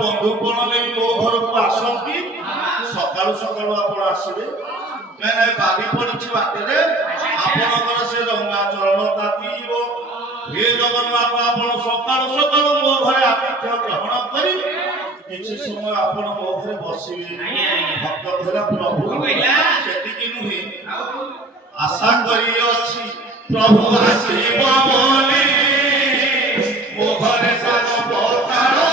बंधु कोण नहीं मो घर को आसंती सकाळु सकाळु आपण आसीबे काहे बागी पड़िछि बाटे आपणकर से रंगा चरण तातीबो हे जगन्नाथ आपण सकाळु सकाळु मो घरे आतिथ्य ग्रहण करी किछि समय आपण मो घरे बसिबे भक्त कहला प्रभु सेति कि नुहे आशा करी अछि प्रभु आसीबो बोली मो घरे सानो पताळो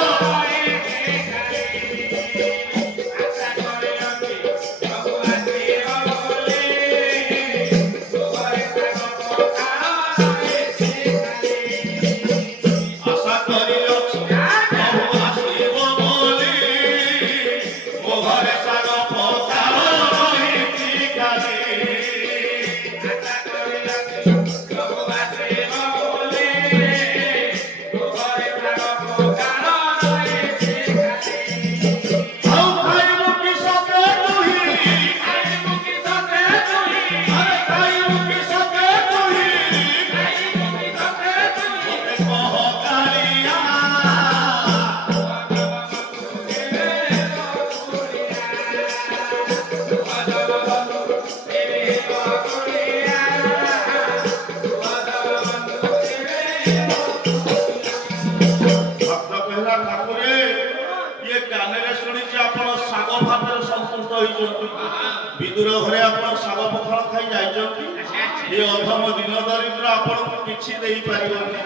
विदुर घरे आपण साग पखाल खाई जाइछंती ए अधम दिन दरिद्र आपण किछि देई पारिबनी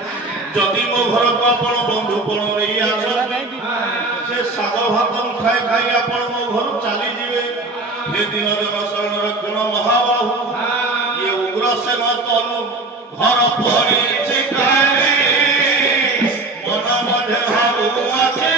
जदि मो घर को आपण बंधु कोण रही आछंती से साग भात खाई खाई आपण मो घर चली जिवे हे दिन जन शरण रक्षण महाबाहु ये उग्र सेन तनु घर पड़ी चिकाले मन मध्य भावु आछे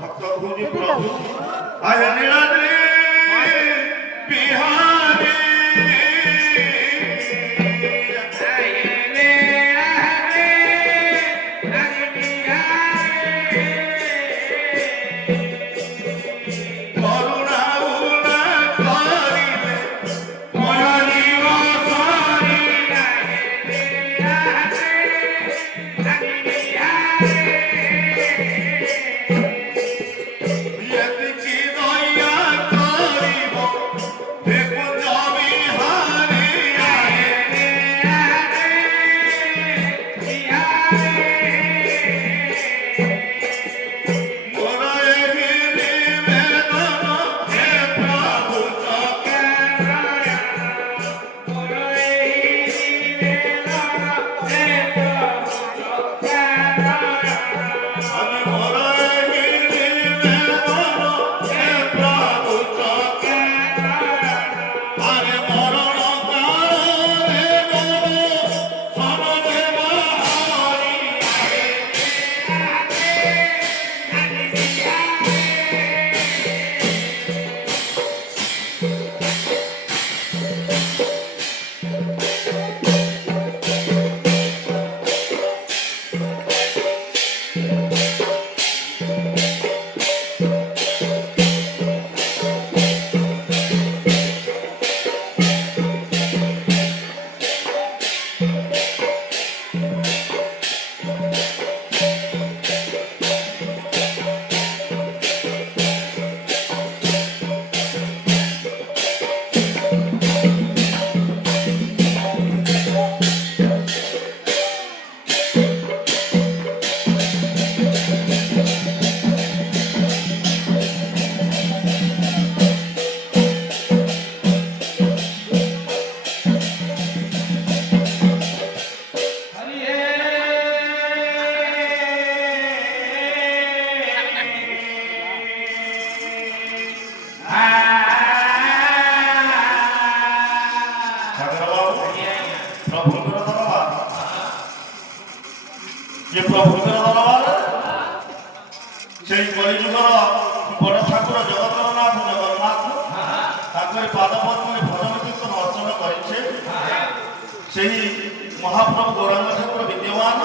भक्त भूजी प्रभु आय नीलाद्री बिहारी यदि की दया ତାଙ୍କରି ପାଦପଦ୍ମରେ ଭଜନ କୀର୍ତ୍ତନ ଅର୍ଚ୍ଚନ କରିଛେ ସେହି ମହାପ୍ରଭୁ ଗୌରାଙ୍ଗ ଠାକୁର ବିଦ୍ୟମାନ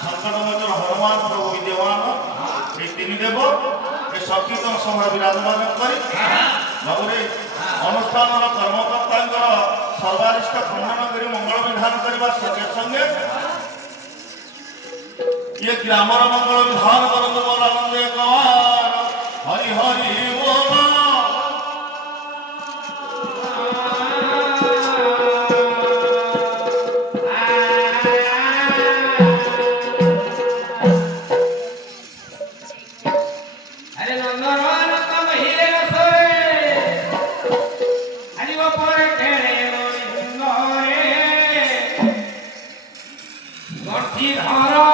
ସଂକଟମୋଚନ ହନୁମାନ ପ୍ରଭୁ ବିଦ୍ୟମାନ এই ତିନି ଦେବ ଏ ସଂକୀର୍ତ୍ତନ ସଭାରେ ବିରାଜମାନ କରି ଭାବରେ ଅନୁଷ୍ଠାନର କର୍ମକର୍ତ୍ତାଙ୍କର ସର୍ବାରିଷ୍ଟ ଖଣ୍ଡନ କରି ମଙ୍ଗଳ ବିଧାନ କରିବା ସଙ୍ଗେ ସଙ୍ଗେ ये ग्रामर मंगल विधान करंद मोरानंदे गवार हरि हरि बोल अरे नंदनवन कम हीरे रसोए हरि वो पर ढेरे नोए गठी धारा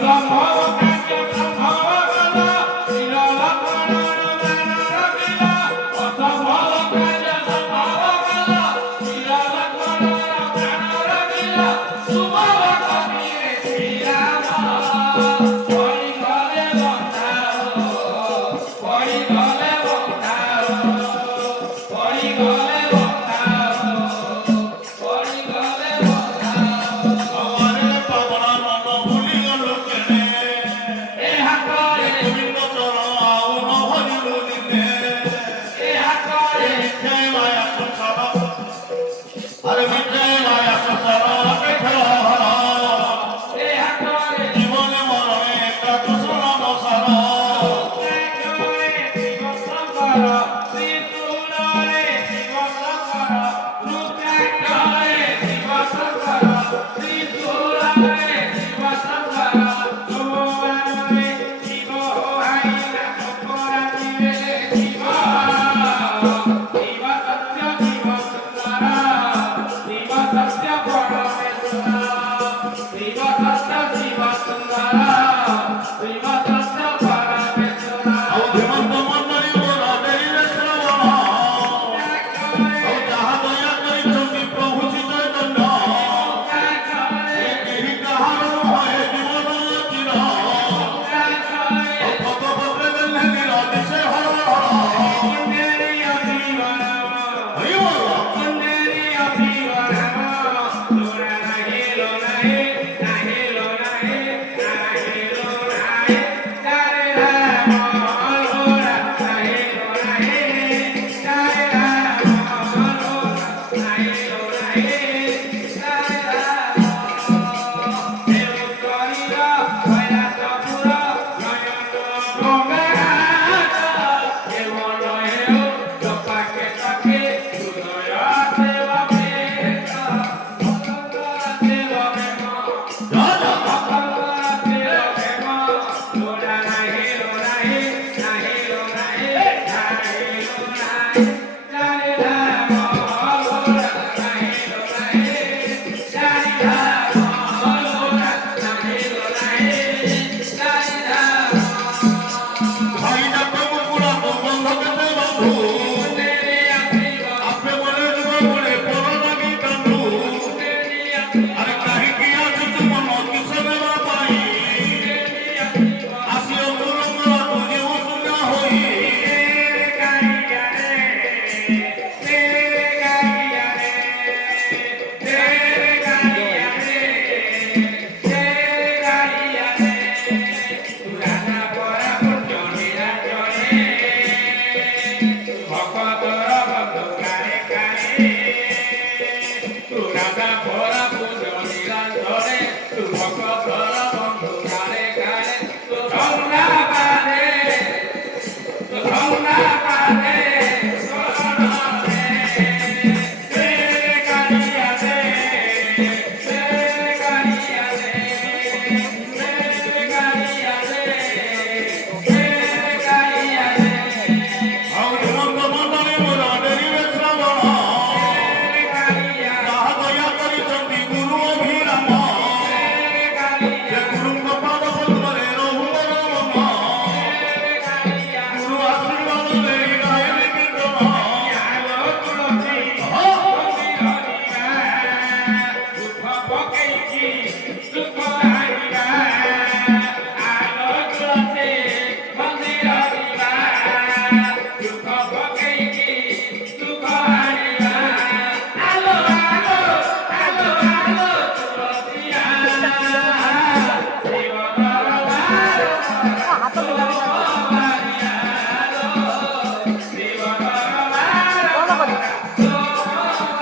Come on.